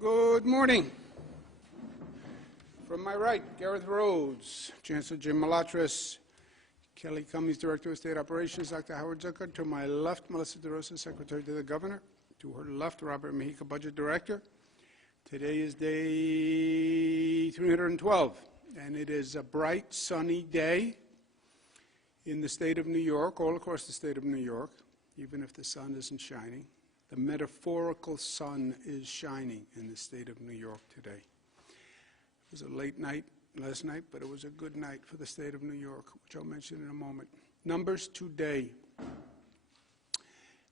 Good morning. From my right, Gareth Rhodes, Chancellor Jim Malatras, Kelly Cummings, Director of State Operations, Dr. Howard Zucker. To my left, Melissa DeRosa, Secretary to the Governor. To her left, Robert Mejica, Budget Director. Today is day 312, and it is a bright, sunny day in the state of New York, all across the state of New York, even if the sun isn't shining. The metaphorical sun is shining in the state of New York today. It was a late night last night, but it was a good night for the state of New York, which I'll mention in a moment. Numbers today: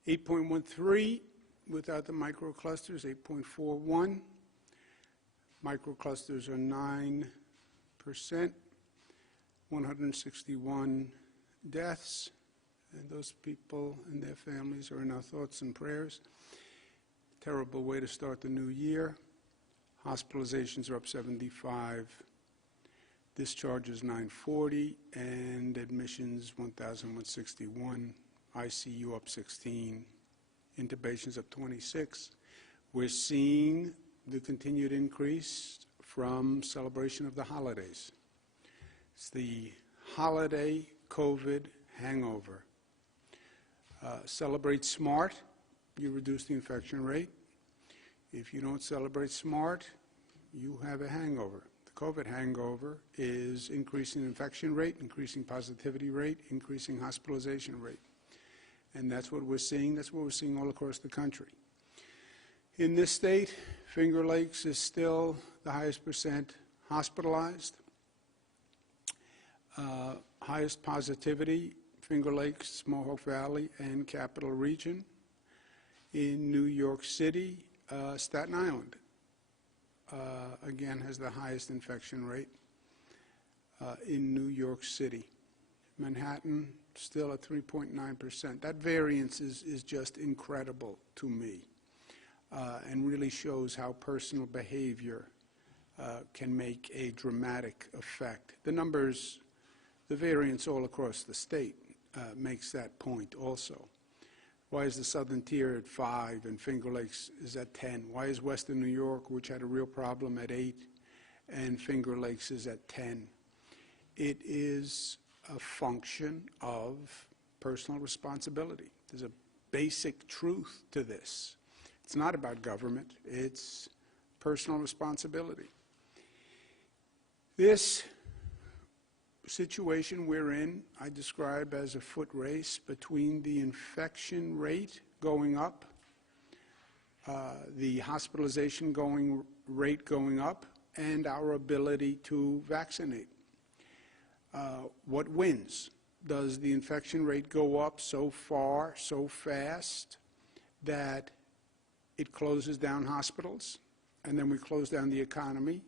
8.13 without the microclusters, 8.41. Microclusters are 9%, 161 deaths. And those people and their families are in our thoughts and prayers. Terrible way to start the new year. Hospitalizations are up 75. Discharges 940, and admissions 1,161. ICU up 16. Intubations up 26. We're seeing the continued increase from celebration of the holidays. It's the holiday COVID hangover. Celebrate smart, you reduce the infection rate. If you don't celebrate smart, you have a hangover. The COVID hangover is increasing infection rate, increasing positivity rate, increasing hospitalization rate. And that's what we're seeing. That's what we're seeing all across the country. In this state, Finger Lakes is still the highest percent hospitalized. Highest positivity, Finger Lakes, Mohawk Valley, and Capital Region. In New York City, Staten Island, again, has the highest infection rate in New York City. Manhattan, still at 3.9%. That variance is just incredible to me and really shows how personal behavior can make a dramatic effect. The numbers, the variance all across the state makes that point also. Why is the Southern Tier at 5 and Finger Lakes is at 10? Why is Western New York, which had a real problem, at 8 and Finger Lakes is at 10? It is a function of personal responsibility. There's a basic truth to this. It's not about government, it's personal responsibility. This situation we're in, I describe as a foot race between the infection rate going up, the hospitalization rate going up, and our ability to vaccinate. What wins? Does the infection rate go up so far, so fast, that it closes down hospitals, and then we close down the economy?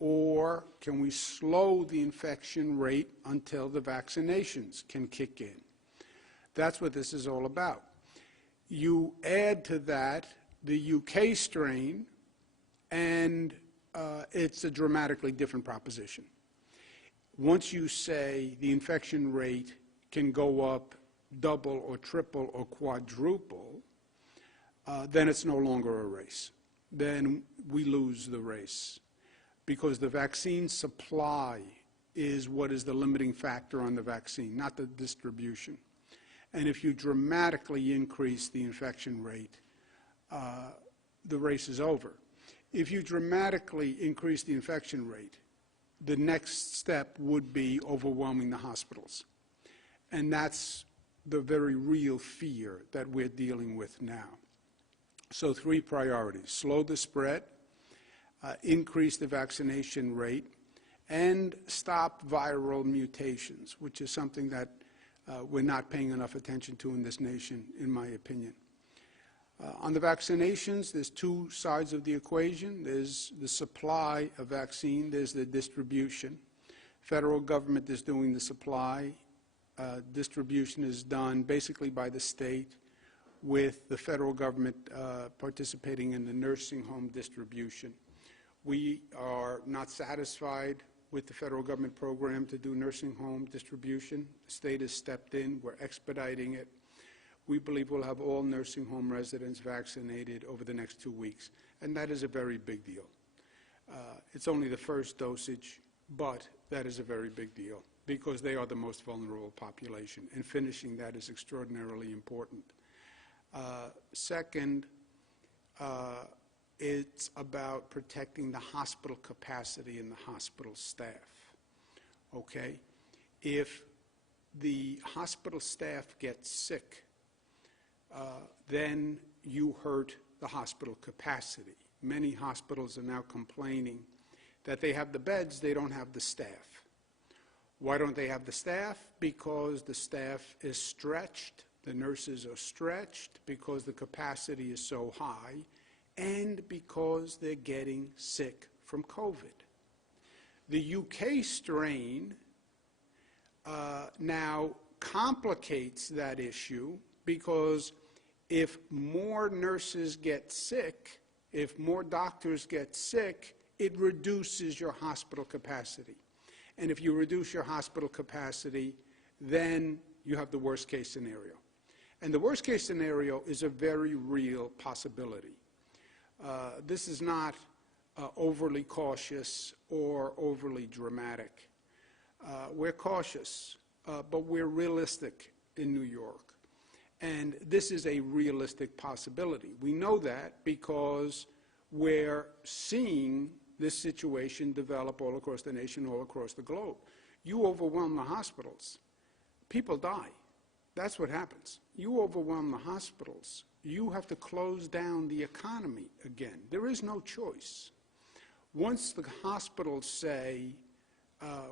Or can we slow the infection rate until the vaccinations can kick in? That's what this is all about. You add to that the UK strain, and it's a dramatically different proposition. Once you say the infection rate can go up double or triple or quadruple, then it's no longer a race. Then we lose the race, because the vaccine supply is what is the limiting factor on the vaccine, not the distribution. And if you dramatically increase the infection rate, the race is over. If you dramatically increase the infection rate, the next step would be overwhelming the hospitals. And that's the very real fear that we're dealing with now. So 3 priorities: slow the spread, increase the vaccination rate, and stop viral mutations, which is something that we're not paying enough attention to in this nation, in my opinion. On the vaccinations, there's 2 sides of the equation. There's the supply of vaccine, there's the distribution. Federal government is doing the supply. Distribution is done basically by the state, with the federal government participating in the nursing home distribution. We are not satisfied with the federal government program to do nursing home distribution. The state has stepped in. We're expediting it. we believe we'll have all nursing home residents vaccinated over the next 2 weeks, and that is a very big deal. It's only the first dosage, but that is a very big deal because they are the most vulnerable population, and finishing that is extraordinarily important. Second, it's about protecting the hospital capacity and the hospital staff, okay? If the hospital staff gets sick, then you hurt the hospital capacity. Many hospitals are now complaining that they have the beds, they don't have the staff. Why don't they have the staff? Because the staff is stretched, the nurses are stretched, because the capacity is so high, and because they're getting sick from COVID. The UK strain now complicates that issue because if more nurses get sick, if more doctors get sick, it reduces your hospital capacity. And if you reduce your hospital capacity, then you have the worst case scenario. And the worst case scenario is a very real possibility. This is not overly cautious or overly dramatic. We're cautious, but we're realistic in New York. And this is a realistic possibility. We know that because we're seeing this situation develop all across the nation, all across the globe. You overwhelm the hospitals, people die. That's what happens. You overwhelm the hospitals, you have to close down the economy again. There is no choice. Once the hospitals say,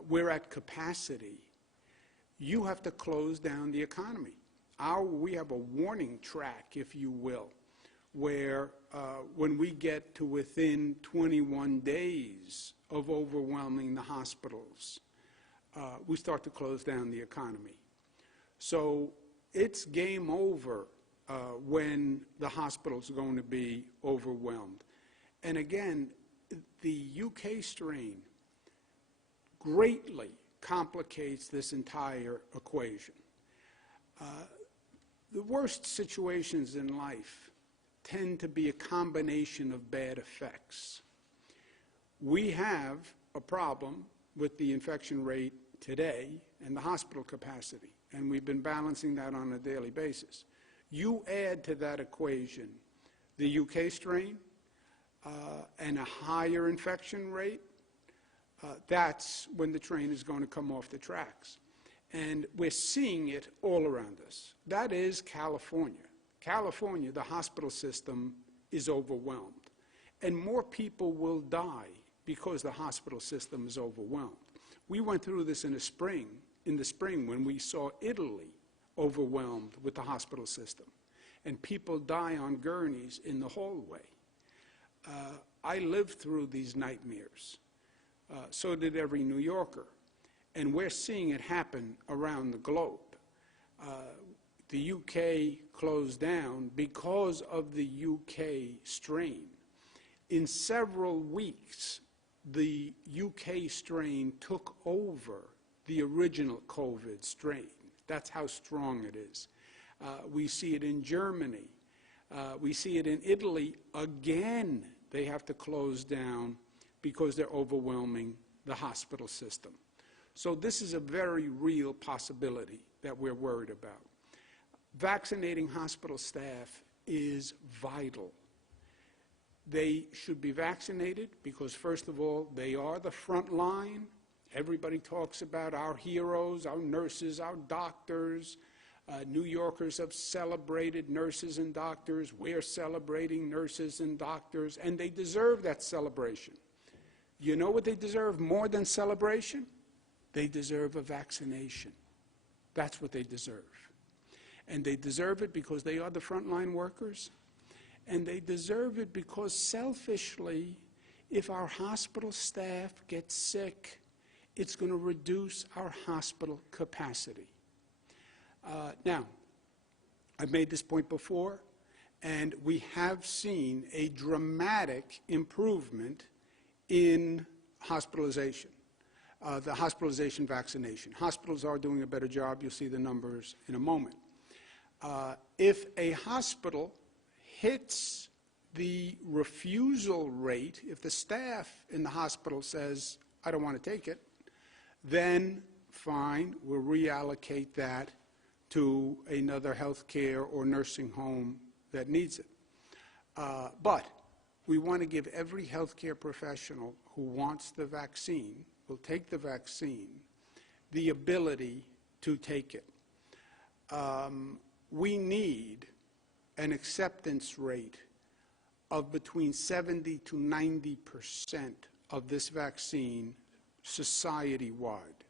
we're at capacity, you have to close down the economy. We have a warning track, if you will, where when we get to within 21 days of overwhelming the hospitals, we start to close down the economy. So it's game over when the hospitals are going to be overwhelmed. And again, the UK strain greatly complicates this entire equation. The worst situations in life tend to be a combination of bad effects. We have a problem with the infection rate today and the hospital capacity, and we've been balancing that on a daily basis. You add to that equation the UK strain and a higher infection rate, that's when the train is going to come off the tracks. And we're seeing it all around us. That is California. California, the hospital system is overwhelmed. And more people will die because the hospital system is overwhelmed. We went through this in the spring when we saw Italy overwhelmed with the hospital system. And people die on gurneys in the hallway. I lived through these nightmares. So did every New Yorker. And we're seeing it happen around the globe. The UK closed down because of the UK strain. In several weeks, the UK strain took over the original COVID strain. That's how strong it is. We see it in Germany. We see it in Italy. Again, they have to close down because they're overwhelming the hospital system. So this is a very real possibility that we're worried about. Vaccinating hospital staff is vital. They should be vaccinated because, first of all, they are the front line. Everybody talks about our heroes, our nurses, our doctors. New Yorkers have celebrated nurses and doctors. We're celebrating nurses and doctors, and they deserve that celebration. You know what they deserve more than celebration? They deserve a vaccination. That's what they deserve. And they deserve it because they are the frontline workers. And they deserve it because selfishly, if our hospital staff gets sick, it's going to reduce our hospital capacity. Now, I've made this point before, and we have seen a dramatic improvement in hospitalization. The hospitalization vaccination. Hospitals are doing a better job. You'll see the numbers in a moment. If a hospital hits the refusal rate, if the staff in the hospital says, I don't want to take it, then fine, we'll reallocate that to another healthcare or nursing home that needs it. But we want to give every healthcare professional who wants the vaccine, will take the vaccine, the ability to take it. We need an acceptance rate of between 70 to 90% of this vaccine society-wide.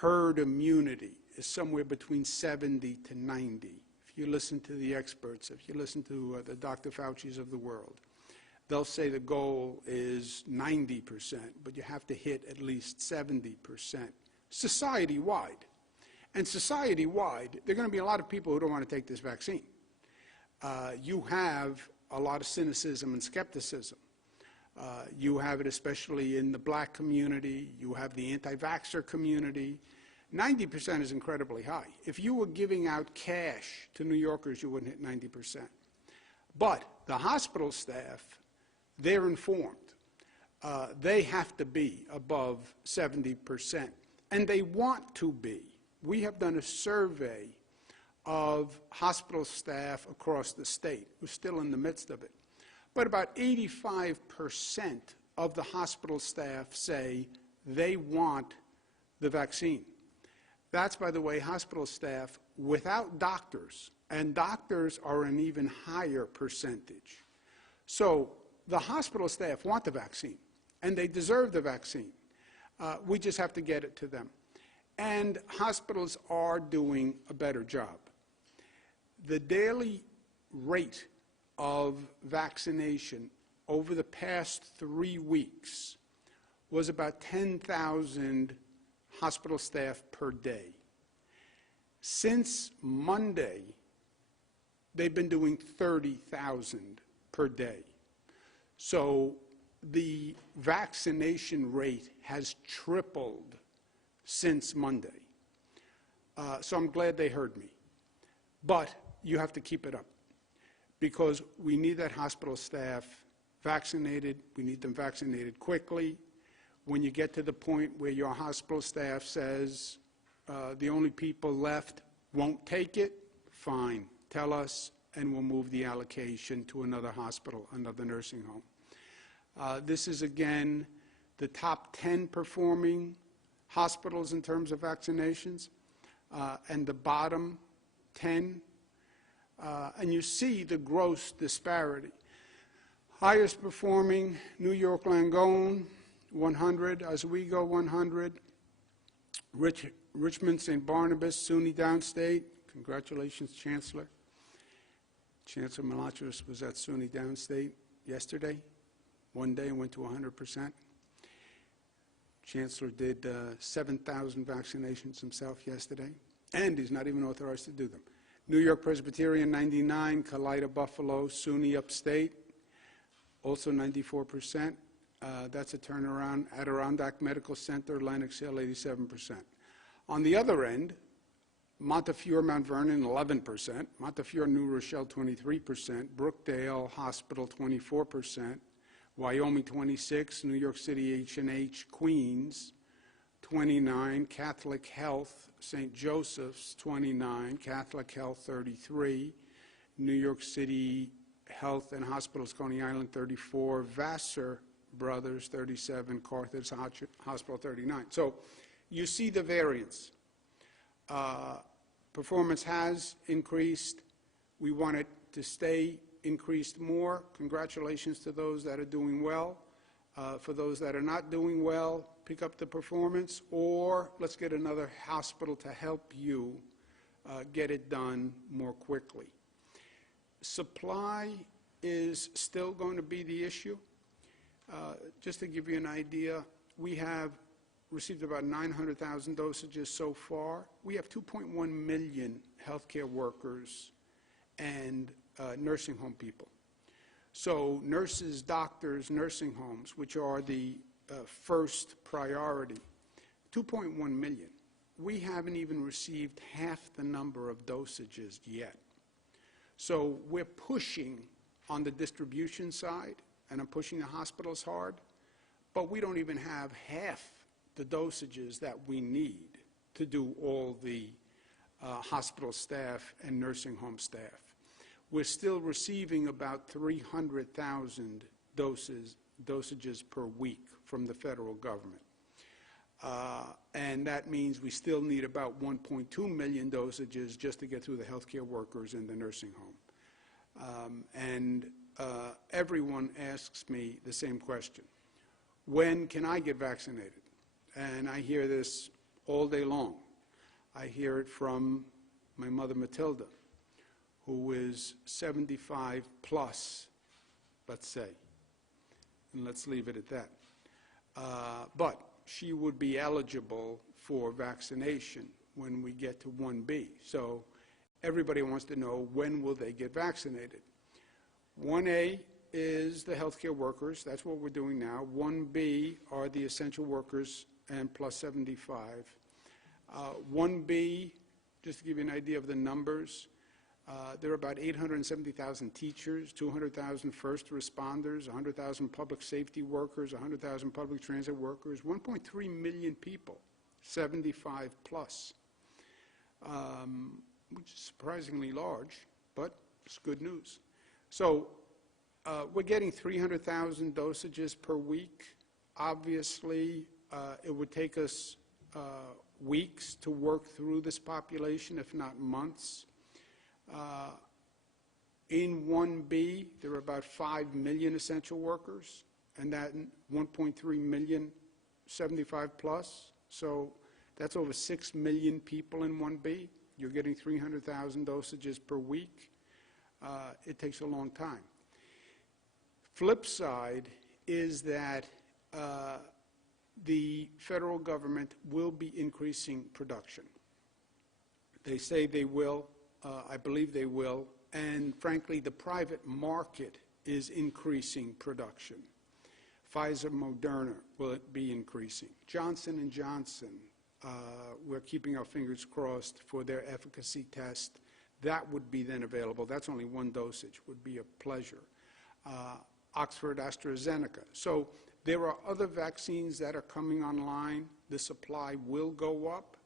Herd immunity is somewhere between 70 to 90. If you listen to the experts, if you listen to the Dr. Fauci's of the world, they'll say the goal is 90%, but you have to hit at least 70% society-wide. And society-wide, there are going to be a lot of people who don't want to take this vaccine. You have a lot of cynicism and skepticism. You have it especially in the black community. You have the anti-vaxxer community. 90% is incredibly high. If you were giving out cash to New Yorkers, you wouldn't hit 90%. But the hospital staff, they're informed. They have to be above 70%, and they want to be. We have done a survey of hospital staff across the state. We're still in the midst of it. But about 85% of the hospital staff say they want the vaccine. That's, by the way, hospital staff without doctors, and doctors are an even higher percentage. So the hospital staff want the vaccine, and they deserve the vaccine. We just have to get it to them. And hospitals are doing a better job. The daily rate of vaccination over the past 3 weeks was about 10,000 hospital staff per day. Since Monday, they've been doing 30,000 per day. So the vaccination rate has tripled since Monday. So I'm glad they heard me. But you have to keep it up, because we need that hospital staff vaccinated. We need them vaccinated quickly. When you get to the point where your hospital staff says the only people left won't take it, fine, tell us, and we'll move the allocation to another hospital, another nursing home. This is, again, the top 10 performing hospitals in terms of vaccinations, and the bottom 10. And you see the gross disparity. Highest performing, New York Langone, 100, Oswego, 100, Richmond St. Barnabas, SUNY Downstate. Congratulations, Chancellor. Chancellor Malachos was at SUNY Downstate yesterday, one day, and went to 100%. Chancellor did 7,000 vaccinations himself yesterday, and he's not even authorized to do them. New York Presbyterian, 99, Kalida, Buffalo, SUNY Upstate, also 94%. That's a turnaround. Adirondack Medical Center, Lenox Hill, 87%. On the other end, Montefiore, Mount Vernon, 11%. Montefiore, New Rochelle, 23%. Brookdale Hospital, 24%. Wyoming, 26. New York City, H&H, Queens, 29. Catholic Health, St. Joseph's, 29. Catholic Health, 33. New York City Health and Hospitals, Coney Island, 34. Vassar Brothers, 37. Carthage Hospital, 39. So you see the variance. Performance has increased. We want it to stay increased more. Congratulations to those that are doing well. For those that are not doing well, pick up the performance, or let's get another hospital to help you get it done more quickly. Supply is still going to be the issue. Just to give you an idea, we have received about 900,000 dosages so far. We have 2.1 million healthcare workers and nursing home people. So nurses, doctors, nursing homes, which are the first priority, 2.1 million. we haven't even received half the number of dosages yet. So we're pushing on the distribution side, and I'm pushing the hospitals hard, but we don't even have half the dosages that we need to do all the hospital staff and nursing home staff. We're still receiving about 300,000 dosages per week from the federal government. And that means we still need about 1.2 million dosages just to get through the healthcare workers in the nursing home. Everyone asks me the same question: when can I get vaccinated? And I hear this all day long. I hear it from my mother Matilda, who is 75 plus, let's say, and let's leave it at that. But she would be eligible for vaccination when we get to 1B. So everybody wants to know, when will they get vaccinated? 1A is the healthcare workers. That's what we're doing now. 1B are the essential workers and plus 75. 1B, just to give you an idea of the numbers, there are about 870,000 teachers, 200,000 first responders, 100,000 public safety workers, 100,000 public transit workers, 1.3 million people, 75 plus, which is surprisingly large, but it's good news. So we're getting 300,000 dosages per week. Obviously, it would take us weeks to work through this population, if not months. In 1B, there are about 5 million essential workers, and that 1.3 million 75 plus. So that's over 6 million people in 1B. You're getting 300,000 dosages per week. It takes a long time. Flip side is that the federal government will be increasing production. They say they will. I believe they will. And frankly, the private market is increasing production. Pfizer, Moderna will be increasing. Johnson & Johnson, we're keeping our fingers crossed for their efficacy test. That would be then available. That's only one dosage, would be a pleasure. Oxford, AstraZeneca. So there are other vaccines that are coming online. The supply will go up.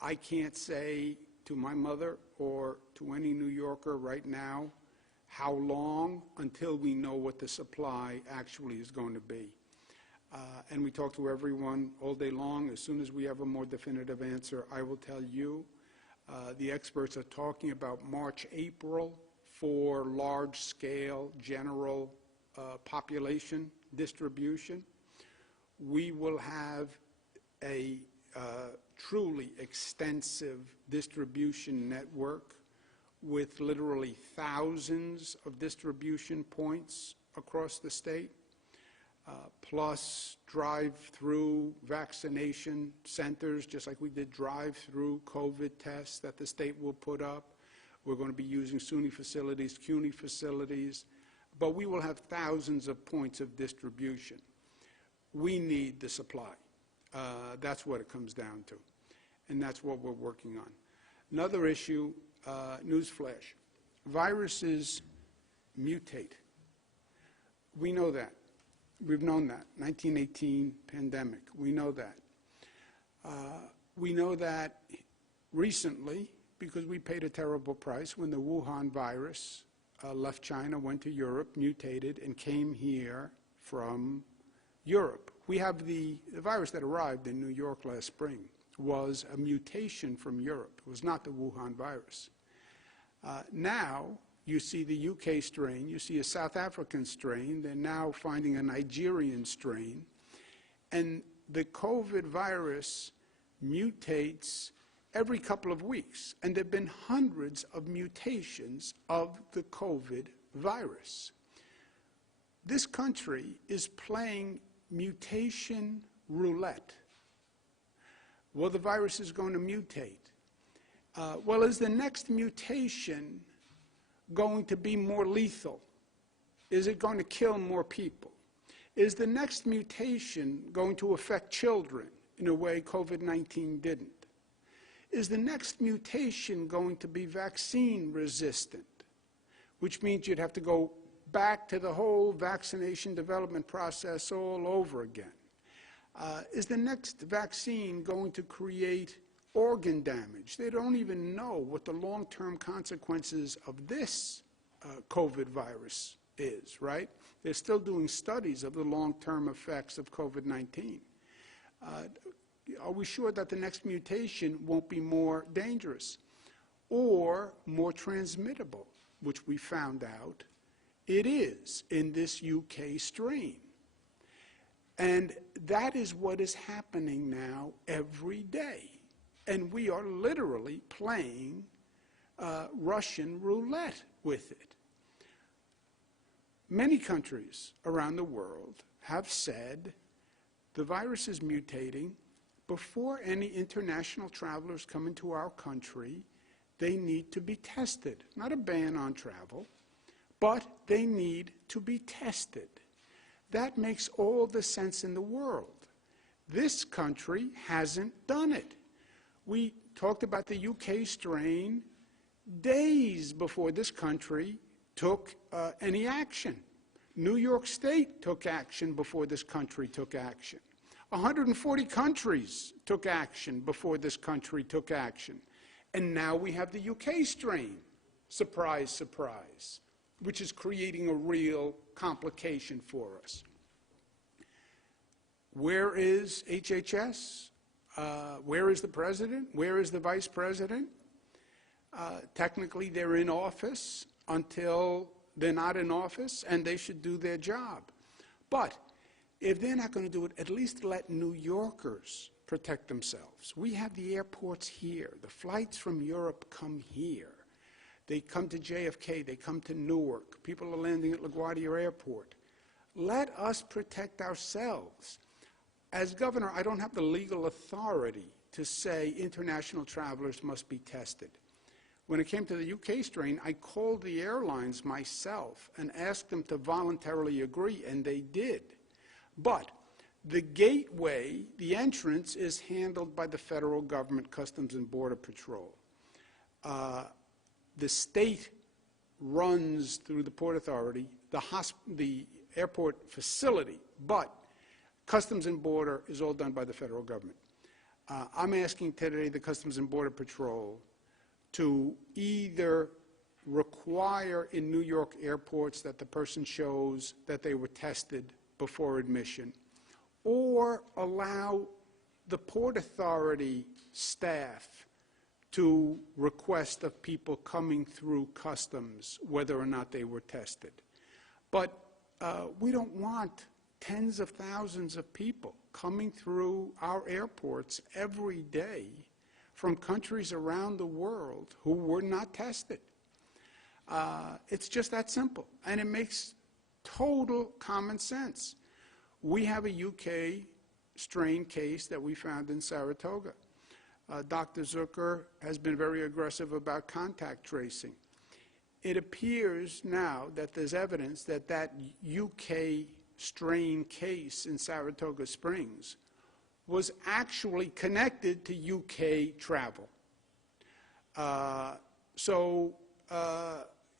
I can't say to my mother or to any New Yorker right now how long until we know what the supply actually is going to be. And we talk to everyone all day long. As soon as we have a more definitive answer, I will tell you. The experts are talking about March, April for large-scale general population distribution. We will have a truly extensive distribution network with literally thousands of distribution points across the state, plus drive-through vaccination centers, just like we did drive-through COVID tests that the state will put up. We're going to be using SUNY facilities, CUNY facilities, but we will have thousands of points of distribution. We need the supply. That's what it comes down to, and that's what we're working on. Another issue, newsflash, viruses mutate. We know that. We've known that. 1918 pandemic, we know that. We know that recently because we paid a terrible price when the Wuhan virus left China, went to Europe, mutated, and came here from Europe. We have the virus that arrived in New York last spring was a mutation from Europe. It was not the Wuhan virus. Now, you see the UK strain, you see a South African strain, they're now finding a Nigerian strain, and the COVID virus mutates every couple of weeks, and there have been hundreds of mutations of the COVID virus. This country is playing mutation roulette. Well, the virus is going to mutate. Well, is the next mutation going to be more lethal? Is it going to kill more people? Is the next mutation going to affect children in a way COVID-19 didn't? Is the next mutation going to be vaccine resistant? Which means you'd have to go back to the whole vaccination development process all over again. Is the next vaccine going to create organ damage? They don't even know what the long-term consequences of this COVID virus is, right? They're still doing studies of the long-term effects of COVID-19. Are we sure that the next mutation won't be more dangerous or more transmittable, which we found out it is in this UK strain? And that is what is happening now every day. And we are literally playing Russian roulette with it. Many countries around the world have said the virus is mutating. Before any international travelers come into our country, they need to be tested. Not a ban on travel, but they need to be tested. That makes all the sense in the world. This country hasn't done it. We talked about the UK strain days before this country took any action. New York State took action before this country took action. 140 countries took action before this country took action. And now we have the UK strain, surprise, surprise, which is creating a real complication for us. Where is HHS? Where is the president? Where is the vice president? Technically, they're in office until they're not in office, and they should do their job. But if they're not going to do it, at least let New Yorkers protect themselves. We have the airports here. The flights from Europe come here. They come to JFK. They come to Newark. People are landing at LaGuardia Airport. Let us protect ourselves. As governor, I don't have the legal authority to say international travelers must be tested. When it came to the UK strain, I called the airlines myself and asked them to voluntarily agree, and they did. But the gateway, the entrance, is handled by the federal government, Customs and Border Patrol. The state runs through the Port Authority, the airport facility, but Customs and Border is all done by the federal government. I'm asking today the Customs and Border Patrol to either require in New York airports that the person shows that they were tested before admission, or allow the Port Authority staff to request of people coming through customs whether or not they were tested. But we don't want tens of thousands of people coming through our airports every day from countries around the world who were not tested. It's just that simple, and it makes total common sense. We have a UK strain case that we found in Saratoga. Dr. Zucker has been very aggressive about contact tracing. It appears now that there's evidence that that UK strain case in Saratoga Springs was actually connected to UK travel.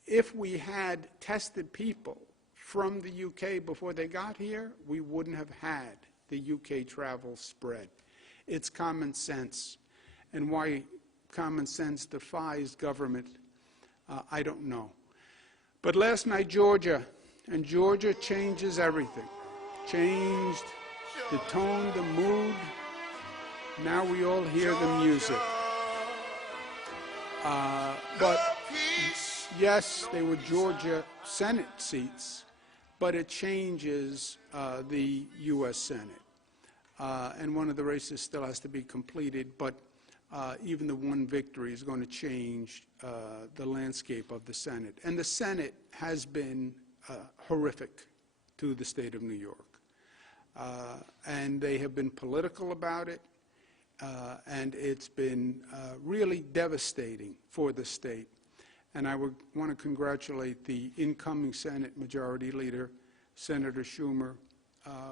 If we had tested people from the UK before they got here, we wouldn't have had the UK travel spread. It's common sense. And why common sense defies government, I don't know. But last night, Georgia, and Georgia changes everything. Changed the tone, the mood. Now we all hear the music. But yes, they were Georgia Senate seats, but it changes the U.S. Senate. And one of the races still has to be completed, but even the one victory is going to change the landscape of the Senate. And the Senate has been horrific to the state of New York. And they have been political about it, and it's been really devastating for the state. And I would want to congratulate the incoming Senate Majority Leader, Senator Schumer,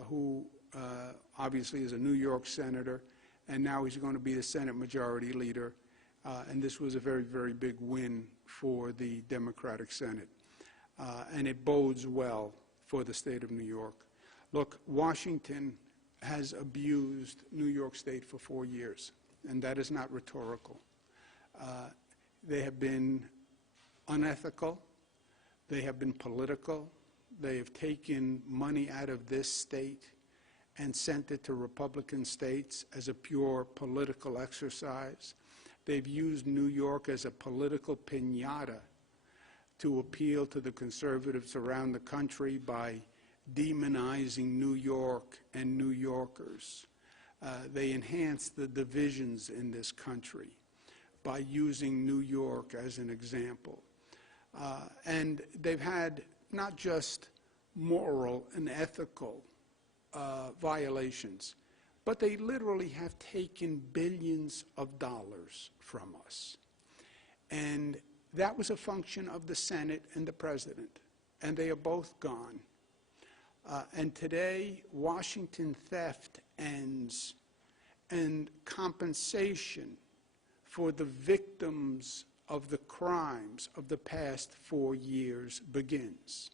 who obviously is a New York senator, and now he's going to be the Senate Majority Leader. And this was a very, very big win for the Democratic Senate. And it bodes well for the state of New York. Look, Washington has abused New York State for 4 years, and that is not rhetorical. They have been unethical. They have been political. They have taken money out of this state and sent it to Republican states as a pure political exercise. They've used New York as a political piñata to appeal to the conservatives around the country by demonizing New York and New Yorkers. They enhance the divisions in this country by using New York as an example. And they've had not just moral and ethical violations, but they literally have taken billions of dollars from us. And that was a function of the Senate and the President, and they are both gone. And today, Washington theft ends, and compensation for the victims of the crimes of the past 4 years begins.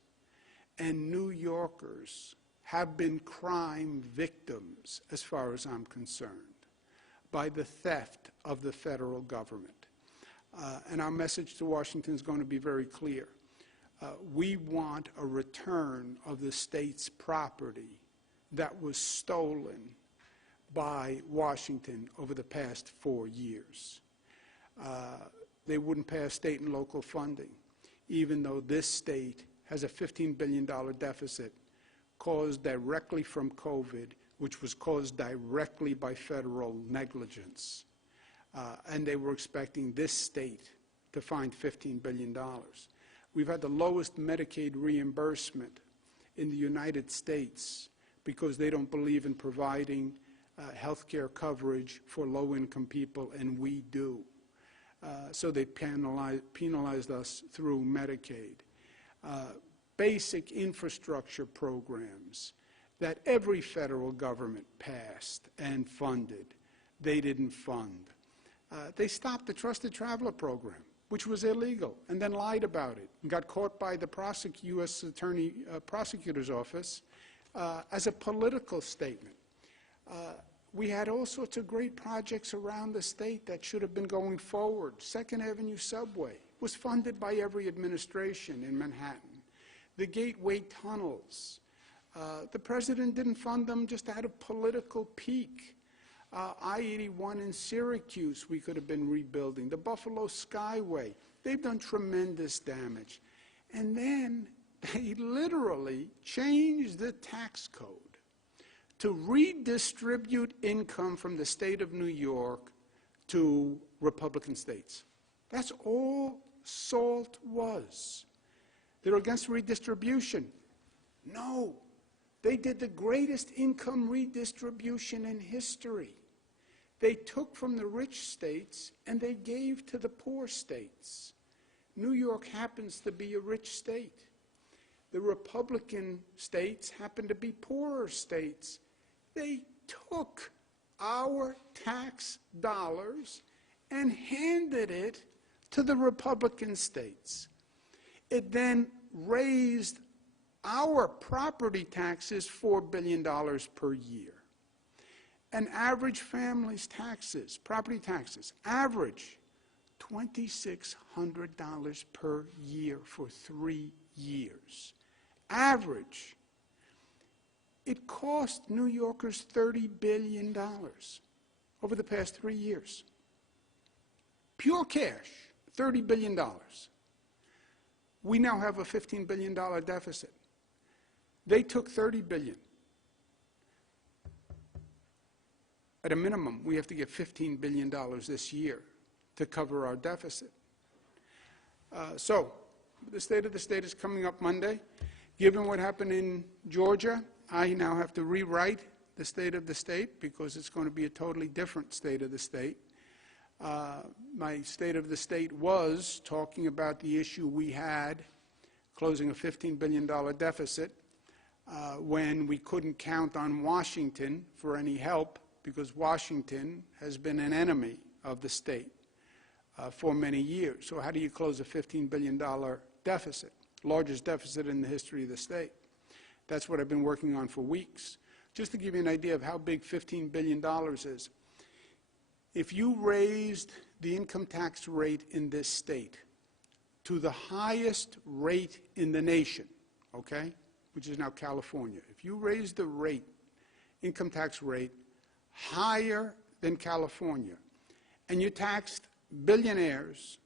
And New Yorkers have been crime victims, as far as I'm concerned, by the theft of the federal government. And our message to Washington is going to be very clear. We want a return of the state's property that was stolen by Washington over the past 4 years. They wouldn't pass state and local funding, even though this state has a $15 billion deficit caused directly from COVID, which was caused directly by federal negligence. And they were expecting this state to find $15 billion. We've had the lowest Medicaid reimbursement in the United States because they don't believe in providing health care coverage for low-income people, and we do. So they penalized us through Medicaid. Basic infrastructure programs that every federal government passed and funded, they didn't fund. They stopped the Trusted Traveler program, which was illegal, and then lied about it, and got caught by the U.S. Prosecutor's Office as a political statement. We had all sorts of great projects around the state that should have been going forward. Second Avenue Subway was funded by every administration in Manhattan. The Gateway Tunnels, the president didn't fund them just out of political pique. I-81 in Syracuse we could have been rebuilding. The Buffalo Skyway, they've done tremendous damage. And then they literally changed the tax code to redistribute income from the state of New York to Republican states. That's all SALT was. They're against redistribution. No, they did the greatest income redistribution in history. They took from the rich states and they gave to the poor states. New York happens to be a rich state. The Republican states happen to be poorer states. They took our tax dollars and handed it to the Republican states. It then raised our property taxes $4 billion per year. An average family's taxes, property taxes, average $2,600 per year for 3 years. Average. It cost New Yorkers $30 billion over the past 3 years. Pure cash, $30 billion. We now have a $15 billion deficit. They took $30 billion. At a minimum, we have to get $15 billion this year to cover our deficit. So, the State of the State is coming up Monday. Given what happened in Georgia, I now have to rewrite the State of the State because it's going to be a totally different State of the State. My State of the State was talking about the issue we had, closing a $15 billion deficit, when we couldn't count on Washington for any help because Washington has been an enemy of the state. for many years. So how do you close a $15 billion deficit, largest deficit in the history of the state? That's what I've been working on for weeks. Just to give you an idea of how big $15 billion is, if you raised the income tax rate in this state to the highest rate in the nation, okay, which is now California, if you raised the rate, income tax rate, higher than California, and you taxed billionaires,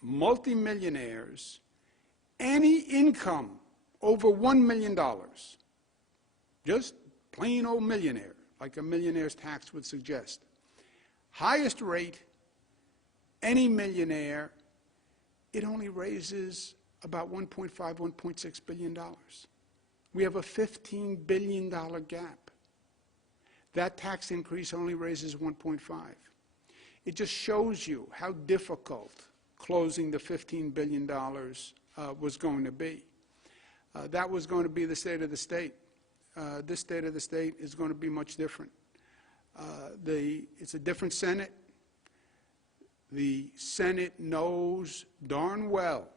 multimillionaires, any income over $1 million, just plain old millionaire, like a millionaire's tax would suggest. Highest rate, any millionaire, it only raises about $1.5, $1.6 billion. We have a $15 billion gap. That tax increase only raises 1.5. It just shows you how difficult closing the $15 billion was going to be. That was going to be the state of the state. This state of the state is going to be much different. It's a different Senate. The Senate knows darn well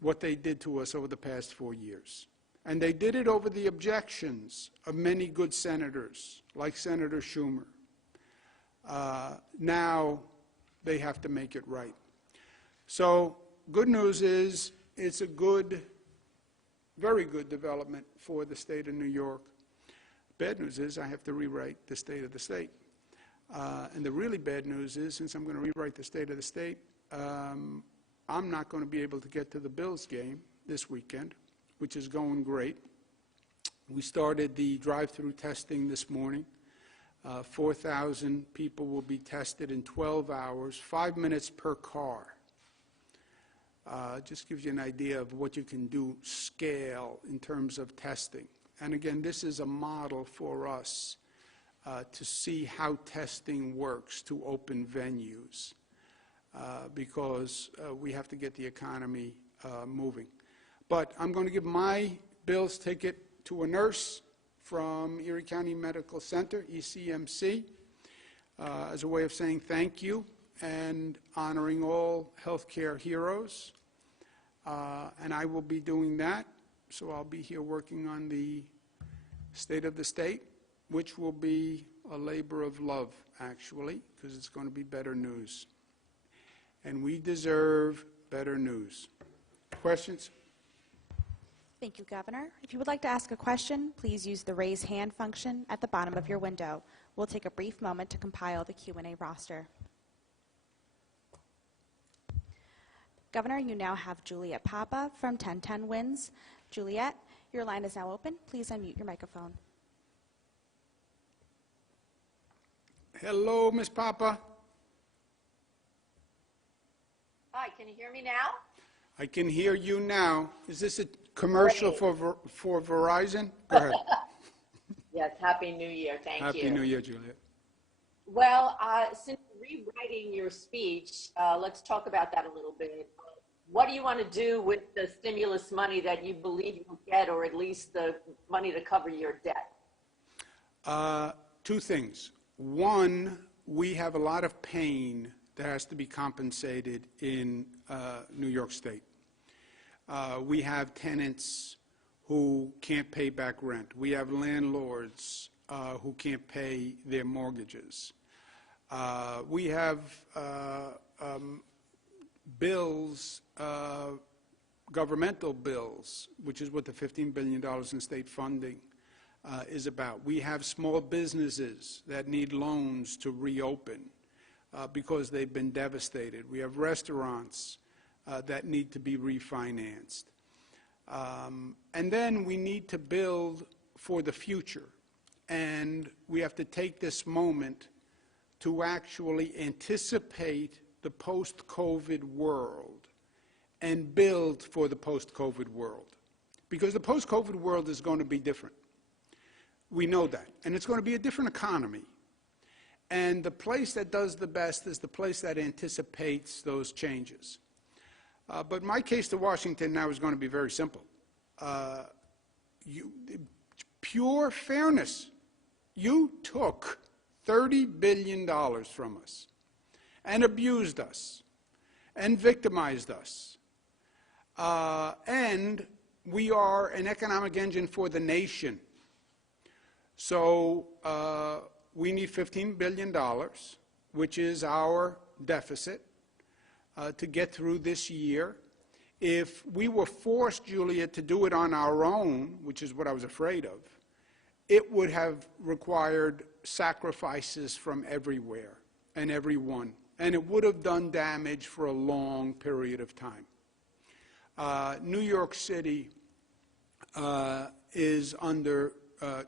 what they did to us over the past 4 years. And they did it over the objections of many good senators, like Senator Schumer. Now they have to make it right. So good news is it's a good, very good development for the state of New York. Bad news is I have to rewrite the state of the state. And the really bad news is, since I'm going to rewrite the state of the state, I'm not going to be able to get to the Bills game this weekend, which is going great. We started the drive-through testing this morning. 4,000 people will be tested in 12 hours, 5 minutes per car. Just gives you an idea of what you can do scale in terms of testing. And again, this is a model for us to see how testing works to open venues because we have to get the economy moving. But I'm going to give my Bill's ticket to a nurse from Erie County Medical Center, ECMC, as a way of saying thank you and honoring all healthcare heroes. And I will be doing that. So I'll be here working on the state of the state, which will be a labor of love, actually, because it's going to be better news. And we deserve better news. Questions? Thank you, Governor. If you would like to ask a question, please use the raise hand function at the bottom of your window. We'll take a brief moment to compile the Q&A roster. Governor, you now have Juliet Papa from 1010 Wins. Juliet, your line is now open. Please unmute your microphone. Hello, Ms. Papa. Hi, can you hear me now? I can hear you now. Is this a commercial for Verizon? Go ahead. Yes, Happy New Year. Thank you. Happy New Year, Juliet. Well, since you're rewriting your speech, let's talk about that a little bit. What do you want to do with the stimulus money that you believe you'll get, or at least the money to cover your debt? Two things. One, we have a lot of pain that has to be compensated in New York State. We have tenants who can't pay back rent. We have landlords who can't pay their mortgages. We have bills, governmental bills, which is what the $15 billion in state funding is about. We have small businesses that need loans to reopen because they've been devastated. We have restaurants that need to be refinanced. And then we need to build for the future. And we have to take this moment to actually anticipate the post-COVID world and build for the post-COVID world. Because the post-COVID world is going to be different. We know that. And it's going to be a different economy. And the place that does the best is the place that anticipates those changes. But my case to Washington now is going to be very simple. Pure fairness. You took $30 billion from us and abused us and victimized us. And we are an economic engine for the nation. So we need $15 billion, which is our deficit, to get through this year. If we were forced, Julia, to do it on our own, which is what I was afraid of, it would have required sacrifices from everywhere and everyone, and it would have done damage for a long period of time. New York City is under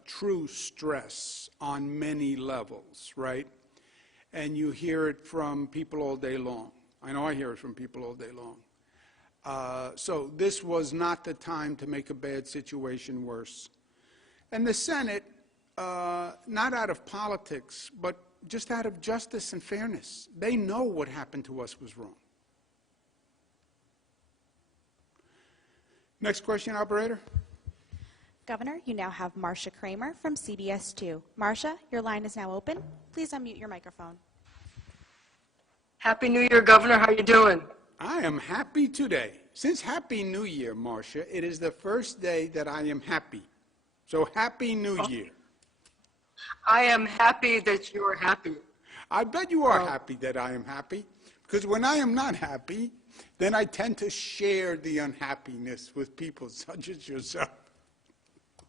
true stress on many levels, right? And you hear it from people all day long. I know I hear it from people all day long. So this was not the time to make a bad situation worse. And the Senate, not out of politics, but just out of justice and fairness, they know what happened to us was wrong. Next question, operator. Governor, you now have Marcia Kramer from CBS 2. Marcia, your line is now open. Please unmute your microphone. Happy New Year, Governor. How you doing? I am happy today. Since Happy New Year, Marcia, it is the first day that I am happy. So Happy New Year. I am happy that you're happy. I bet you are happy that I am happy, because when I am not happy, then I tend to share the unhappiness with people such as yourself.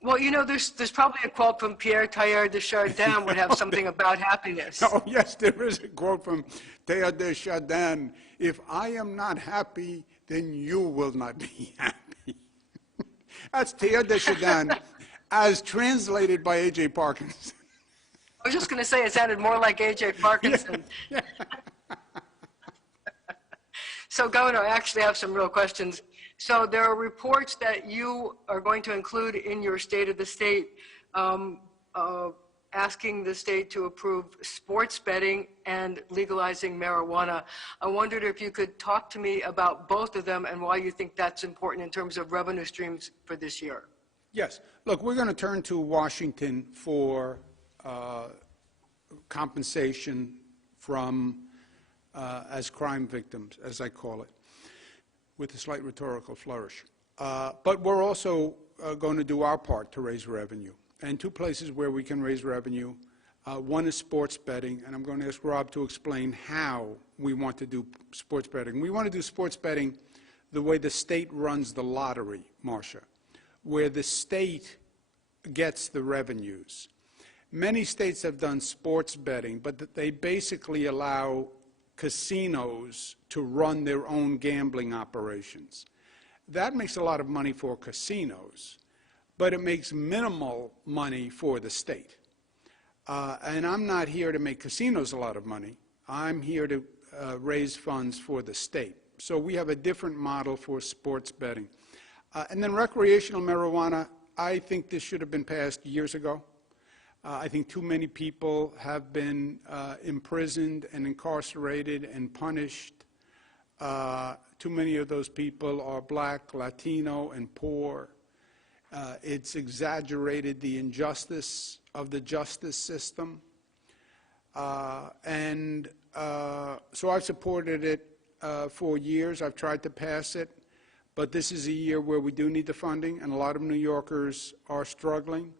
Well, you know, there's probably a quote from Pierre Teilhard de Chardin would have something about happiness. Oh, yes, there is a quote from Teilhard de Chardin. If I am not happy, then you will not be happy. That's Teilhard de Chardin, as translated by A.J. Parkinson. I was just going to say it sounded more like A.J. Parkinson. Yeah. So, Governor, I actually have some real questions. So there are reports that you are going to include in your State of the State asking the state to approve sports betting and legalizing marijuana. I wondered if you could talk to me about both of them and why you think that's important in terms of revenue streams for this year. Yes. Look, we're going to turn to Washington for compensation from as crime victims, as I call it, with a slight rhetorical flourish. But we're also going to do our part to raise revenue. And two places where we can raise revenue, one is sports betting, and I'm going to ask Rob to explain how we want to do sports betting. We want to do sports betting the way the state runs the lottery, Marcia, where the state gets the revenues. Many states have done sports betting, but they basically allow casinos to run their own gambling operations. That makes a lot of money for casinos, but it makes minimal money for the state. And I'm not here to make casinos a lot of money. I'm here to raise funds for the state. So we have a different model for sports betting. And then recreational marijuana, I think this should have been passed years ago. I think too many people have been imprisoned and incarcerated and punished. Too many of those people are black, Latino, and poor. It's exaggerated the injustice of the justice system. So I've supported it for years. I've tried to pass it. But this is a year where we do need the funding, and a lot of New Yorkers are struggling.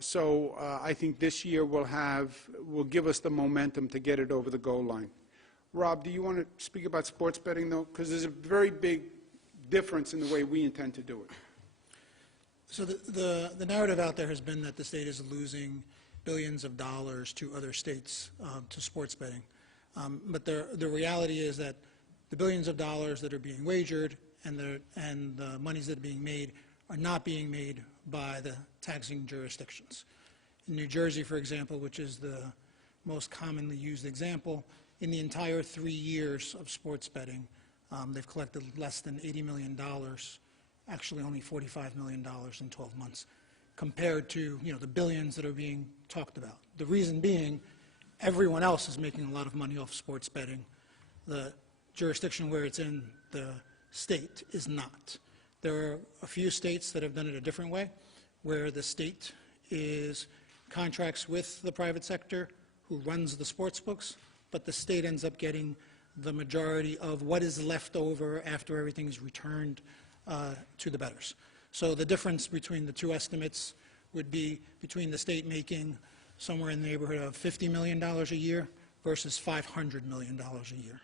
So I think this year will give us the momentum to get it over the goal line. Rob, do you want to speak about sports betting, though? Because there's a very big difference in the way we intend to do it. So the narrative out there has been that the state is losing billions of dollars to other states to sports betting. But the reality is that the billions of dollars that are being wagered and the monies that are being made are not being made by the taxing jurisdictions. In New Jersey, for example, which is the most commonly used example, in the entire 3 years of sports betting, they've collected less than $80 million, actually only $45 million in 12 months, compared to the billions that are being talked about. The reason being, everyone else is making a lot of money off sports betting. The jurisdiction where it's in the state is not. There are a few states that have done it a different way, where the state is contracts with the private sector who runs the sports books, but the state ends up getting the majority of what is left over after everything is returned to the bettors. So the difference between the two estimates would be between the state making somewhere in the neighborhood of $50 million a year versus $500 million a year.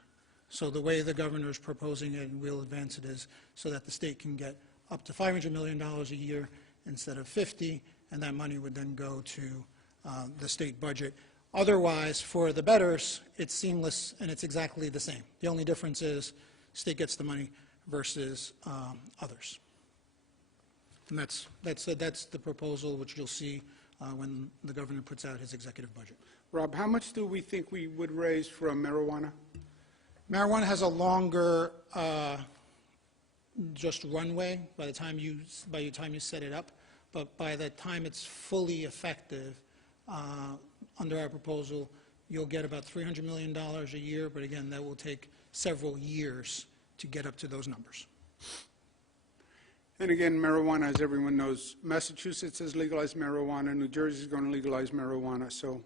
So the way the governor is proposing it, and we'll advance it, is so that the state can get up to $500 million a year instead of 50, and that money would then go to the state budget. Otherwise, for the bettors, it's seamless and it's exactly the same. The only difference is state gets the money versus others. And that's the proposal, which you'll see when the governor puts out his executive budget. Rob, how much do we think we would raise from marijuana? Marijuana has a longer just runway by the time you set it up, but by the time it's fully effective, under our proposal, you'll get about $300 million a year, but again, that will take several years to get up to those numbers. And again, marijuana, as everyone knows, Massachusetts has legalized marijuana, New Jersey is going to legalize marijuana, so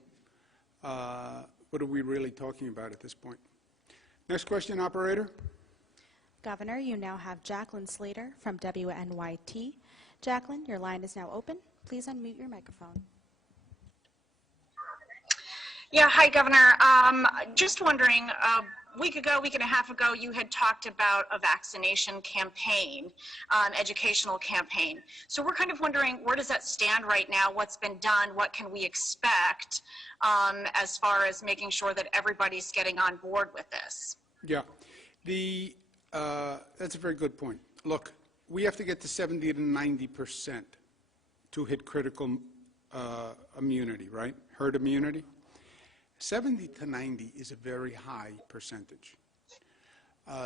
what are we really talking about at this point? Next question, operator. Governor, you now have Jacqueline Slater from WNYT. Jacqueline, your line is now open. Please unmute your microphone. Yeah, hi, Governor. Just wondering, a week and a half ago, you had talked about a vaccination campaign, an educational campaign. So we're kind of wondering, where does that stand right now? What's been done? What can we expect as far as making sure that everybody's getting on board with this? Yeah, that's a very good point. Look, we have to get to 70 to 90% to hit critical immunity, right? Herd immunity. 70 to 90 is a very high percentage.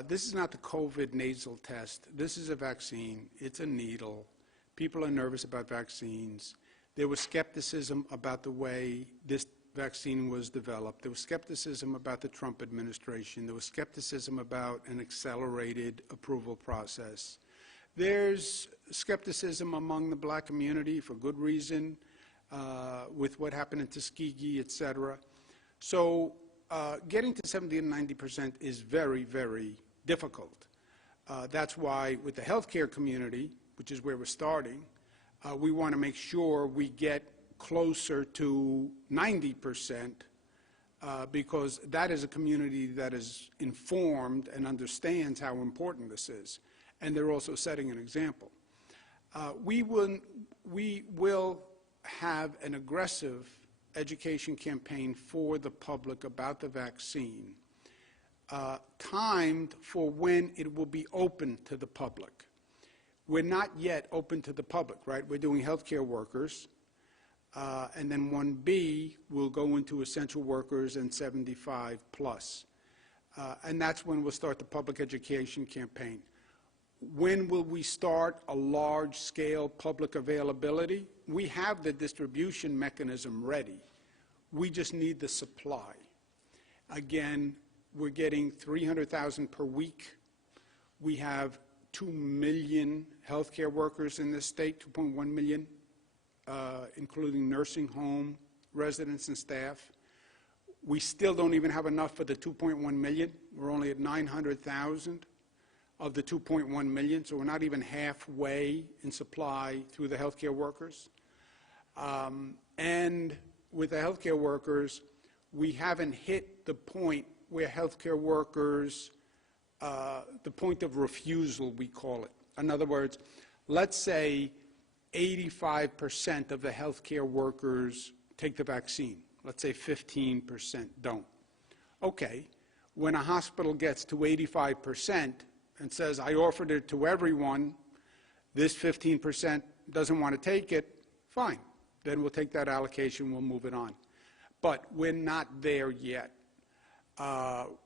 This is not the COVID nasal test. This is a vaccine. It's a needle. People are nervous about vaccines. There was skepticism about the way this vaccine was developed. There was skepticism about the Trump administration. There was skepticism about an accelerated approval process. There's skepticism among the black community for good reason, with what happened in Tuskegee, et cetera. So getting to 70 and 90% is very, very difficult. That's why with the healthcare community, which is where we're starting, we want to make sure we get closer to 90% because that is a community that is informed and understands how important this is. And they're also setting an example. We will have an aggressive education campaign for the public about the vaccine, timed for when it will be open to the public. We're not yet open to the public, right? We're doing healthcare workers, and then 1B will go into essential workers and 75 plus. And that's when we'll start the public education campaign. When will we start a large-scale public availability? We have the distribution mechanism ready. We just need the supply. Again, we're getting 300,000 per week. We have 2 million healthcare workers in this state, 2.1 million, including nursing home residents and staff. We still don't even have enough for the 2.1 million. We're only at 900,000 of the 2.1 million, so we're not even halfway in supply through the healthcare workers. And with the healthcare workers, we haven't hit the point where healthcare workers, the point of refusal, we call it. In other words, let's say 85% of the healthcare workers take the vaccine. Let's say 15% don't. Okay, when a hospital gets to 85%, and says, I offered it to everyone, this 15% doesn't want to take it, fine. Then we'll take that allocation, we'll move it on. But we're not there yet.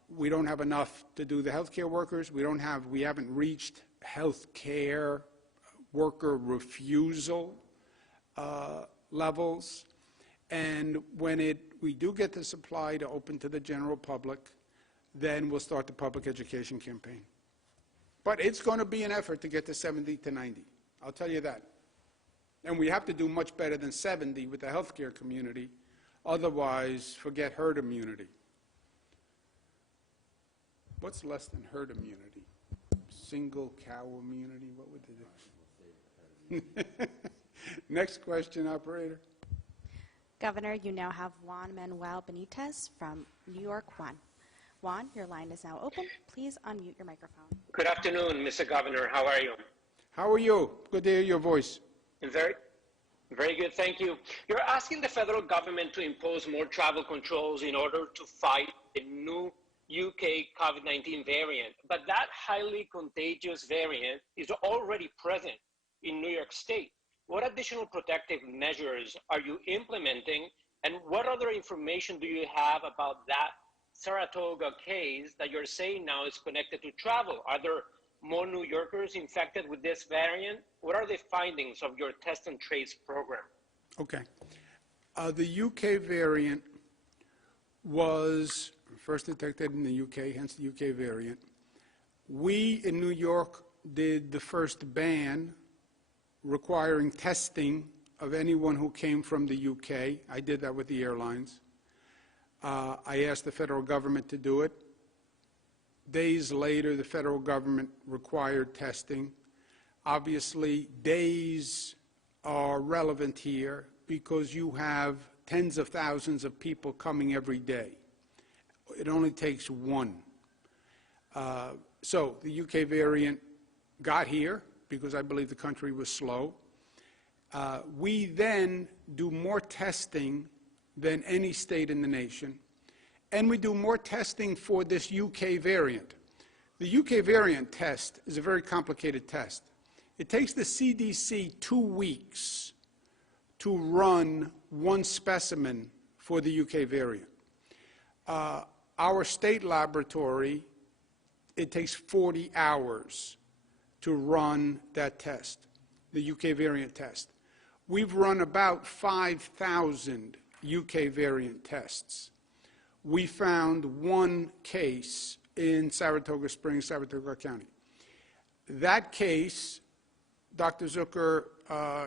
We don't have enough to do the healthcare workers. We haven't reached healthcare worker refusal levels. And when we do get the supply to open to the general public, then we'll start the public education campaign. But it's going to be an effort to get to 70 to 90. I'll tell you that. And we have to do much better than 70 with the healthcare community. Otherwise, forget herd immunity. What's less than herd immunity? Single cow immunity? What would they do? Next question, operator. Governor, you now have Juan Manuel Benitez from New York 1. Juan, your line is now open. Please unmute your microphone. Good afternoon, Mr. Governor. How are you? How are you? Good to hear your voice. Very, very good. Thank you. You're asking the federal government to impose more travel controls in order to fight the new UK COVID-19 variant. But that highly contagious variant is already present in New York State. What additional protective measures are you implementing, and what other information do you have about that Saratoga case that you're saying now is connected to travel? Are there more New Yorkers infected with this variant? What are the findings of your test and trace program? Okay. The UK variant was first detected in the UK, hence the UK variant. We in New York did the first ban requiring testing of anyone who came from the UK. I did that with the airlines. I asked the federal government to do it. Days later, the federal government required testing. Obviously, days are relevant here because you have tens of thousands of people coming every day. It only takes one. So the UK variant got here because I believe the country was slow. We then do more testing than any state in the nation, and we do more testing for this UK variant. The UK variant test is a very complicated test. It takes the CDC 2 weeks to run one specimen for the UK variant. Our state laboratory, it takes 40 hours to run that test, the UK variant test. We've run about 5,000 UK variant tests. We found one case in Saratoga Springs, Saratoga County. That case, Dr. Zucker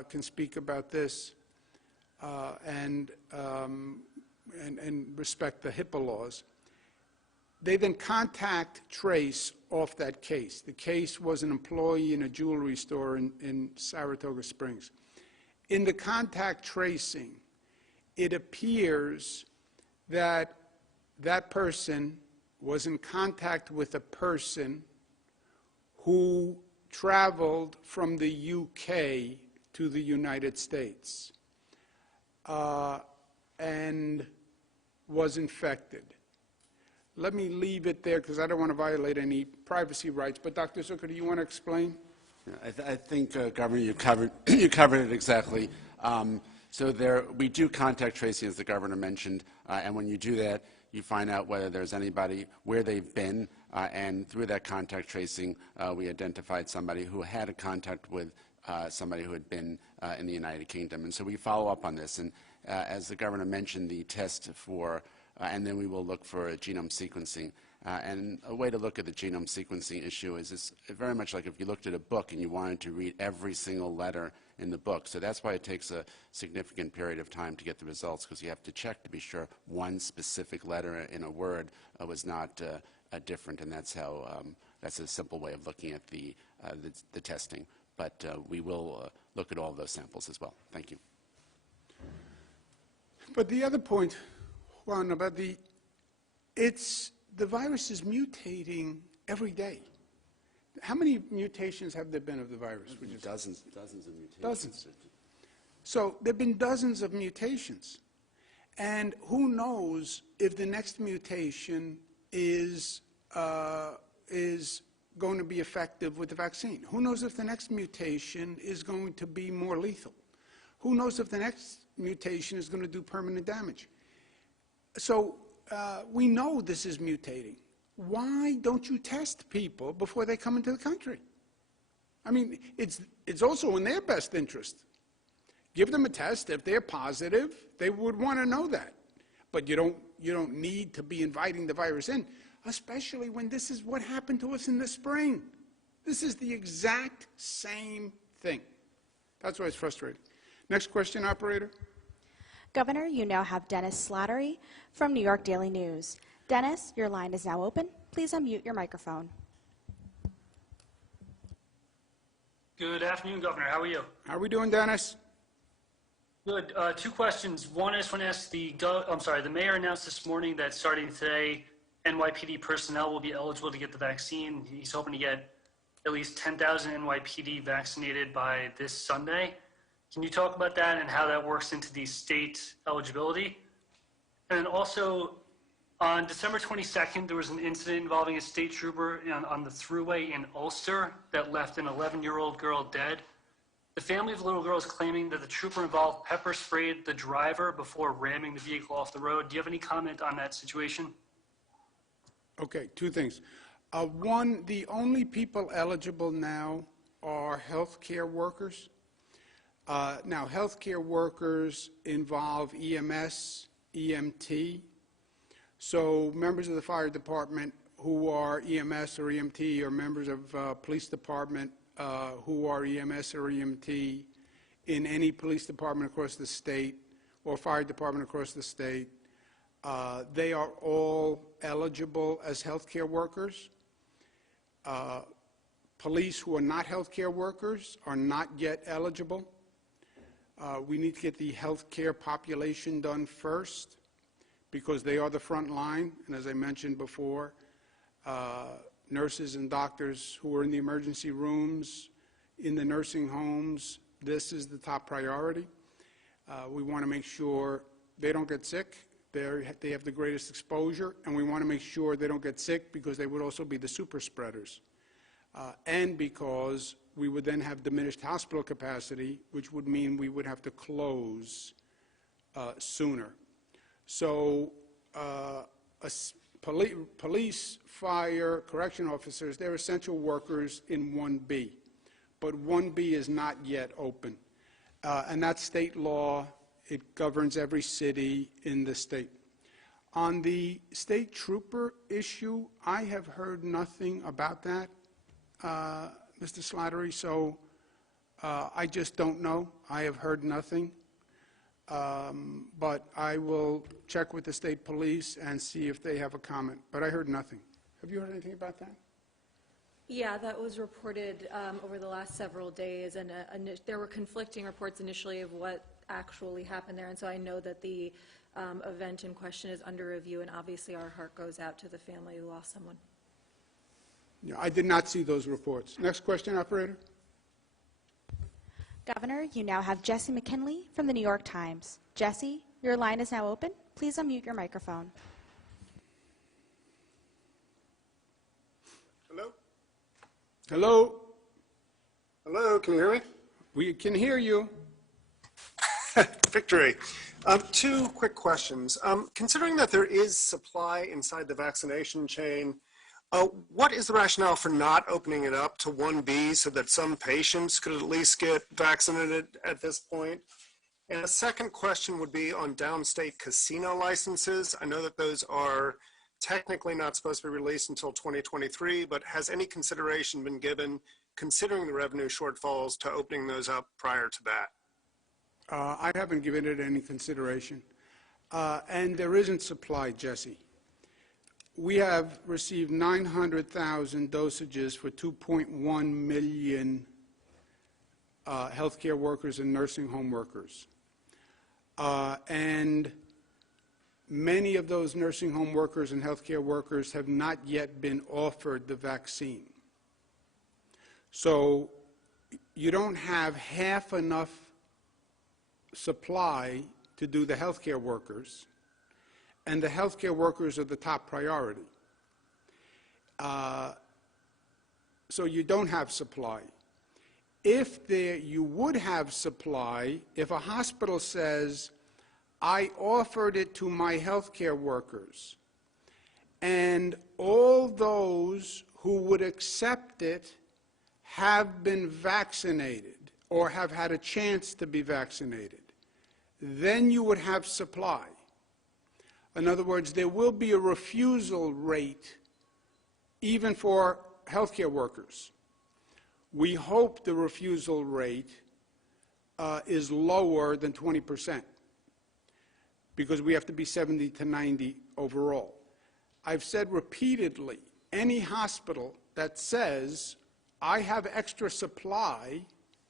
can speak about this and respect the HIPAA laws. They then contact trace off that case. The case was an employee in a jewelry store in Saratoga Springs. In the contact tracing, it appears that that person was in contact with a person who traveled from the UK to the United States and was infected. Let me leave it there because I don't want to violate any privacy rights. But Dr. Zucker, do you want to explain? Yeah, I think, Governor, you covered it exactly. So we do contact tracing, as the Governor mentioned, and when you do that, you find out whether there's anybody, where they've been, and through that contact tracing, we identified somebody who had a contact with somebody who had been in the United Kingdom. And so we follow up on this. And as the Governor mentioned, the test for and then we will look for genome sequencing. And a way to look at the genome sequencing issue is it's very much like if you looked at a book and you wanted to read every single letter in the book. So that's why it takes a significant period of time to get the results, because you have to check to be sure one specific letter in a word was not different, and that's how that's a simple way of looking at the testing. But we will look at all of those samples as well. Thank you. But the other point, Juan, about the virus is mutating every day. How many mutations have there been of the virus? Dozens of mutations. Dozens. So there have been dozens of mutations. And who knows if the next mutation is going to be effective with the vaccine? Who knows if the next mutation is going to be more lethal? Who knows if the next mutation is going to do permanent damage? So we know this is mutating. Why don't you test people before they come into the country? I mean, it's also in their best interest. Give them a test. If they're positive, they would want to know that. But you don't need to be inviting the virus in, especially when this is what happened to us in the spring. This is the exact same thing. That's why it's frustrating. Next question, operator. Governor, you now have Dennis Slattery from New York Daily News. Dennis, your line is now open. Please unmute your microphone. Good afternoon, Governor. How are you? How are we doing, Dennis? Good. Two questions. One, I just want to ask the mayor announced this morning that starting today, NYPD personnel will be eligible to get the vaccine. He's hoping to get at least 10,000 NYPD vaccinated by this Sunday. Can you talk about that and how that works into the state eligibility? And then also, on December 22nd, there was an incident involving a state trooper on the thruway in Ulster that left an 11-year-old girl dead. The family of the little girl is claiming that the trooper involved pepper sprayed the driver before ramming the vehicle off the road. Do you have any comment on that situation? Okay, two things. One, the only people eligible now are healthcare workers. Now, healthcare workers involve EMS, EMT. So members of the fire department who are EMS or EMT, or members of police department who are EMS or EMT in any police department across the state or fire department across the state, they are all eligible as healthcare workers. Police who are not healthcare workers are not yet eligible. We need to get the healthcare population done first because they are the front line, and as I mentioned before, nurses and doctors who are in the emergency rooms, in the nursing homes, this is the top priority. We want to make sure they don't get sick. They have the greatest exposure, and we want to make sure they don't get sick because they would also be the super spreaders. And because we would then have diminished hospital capacity, which would mean we would have to close sooner. So police, fire, correction officers, they're essential workers in 1B. But 1B is not yet open. And that's state law. It governs every city in the state. On the state trooper issue, I have heard nothing about that, Mr. Slattery, so I just don't know. I have heard nothing. But I will check with the state police and see if they have a comment. But I heard nothing. Have you heard anything about that? Yeah, that was reported over the last several days, and there were conflicting reports initially of what actually happened there, and so I know that the event in question is under review, and obviously our heart goes out to the family who lost someone. Yeah, I did not see those reports. Next question, operator. Governor, you now have Jesse McKinley from the New York Times. Jesse, your line is now open. Please unmute your microphone. Hello? Hello? Hello, can you hear me? We can hear you. Victory. Two quick questions. Considering that there is supply inside the vaccination chain, what is the rationale for not opening it up to 1B so that some patients could at least get vaccinated at this point? And a second question would be on downstate casino licenses. I know that those are technically not supposed to be released until 2023, but has any consideration been given, considering the revenue shortfalls, to opening those up prior to that? I haven't given it any consideration. And there isn't supply, Jesse. We have received 900,000 dosages for 2.1 million healthcare workers and nursing home workers. And many of those nursing home workers and healthcare workers have not yet been offered the vaccine. So you don't have half enough supply to do the healthcare workers, and the healthcare workers are the top priority. So you don't have supply. If you would have supply, if a hospital says, I offered it to my healthcare workers, and all those who would accept it have been vaccinated or have had a chance to be vaccinated, then you would have supply. In other words, there will be a refusal rate even for healthcare workers. We hope the refusal rate is lower than 20% because we have to be 70 to 90 overall. I've said repeatedly, any hospital that says, I have extra supply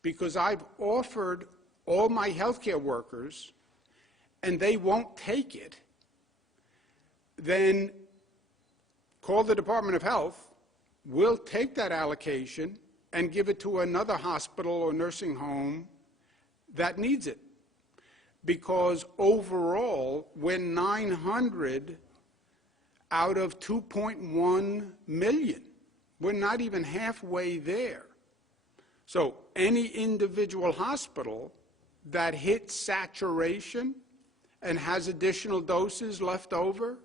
because I've offered all my healthcare workers and they won't take it, then call the Department of Health. We'll take that allocation and give it to another hospital or nursing home that needs it. Because overall, we're 900 out of 2.1 million. We're not even halfway there. So any individual hospital that hits saturation and has additional doses left over,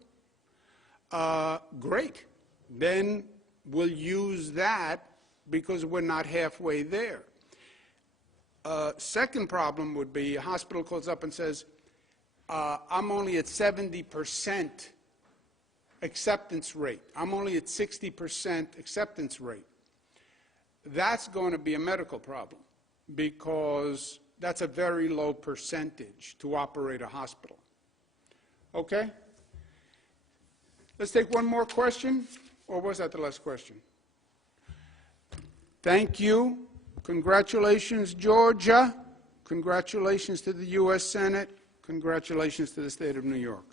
great. Then we'll use that because we're not halfway there. Second problem would be a hospital calls up and says, I'm only at 70% acceptance rate. I'm only at 60% acceptance rate. That's going to be a medical problem because that's a very low percentage to operate a hospital. Okay? Let's take one more question, or was that the last question? Thank you. Congratulations, Georgia. Congratulations to the U.S. Senate. Congratulations to the state of New York.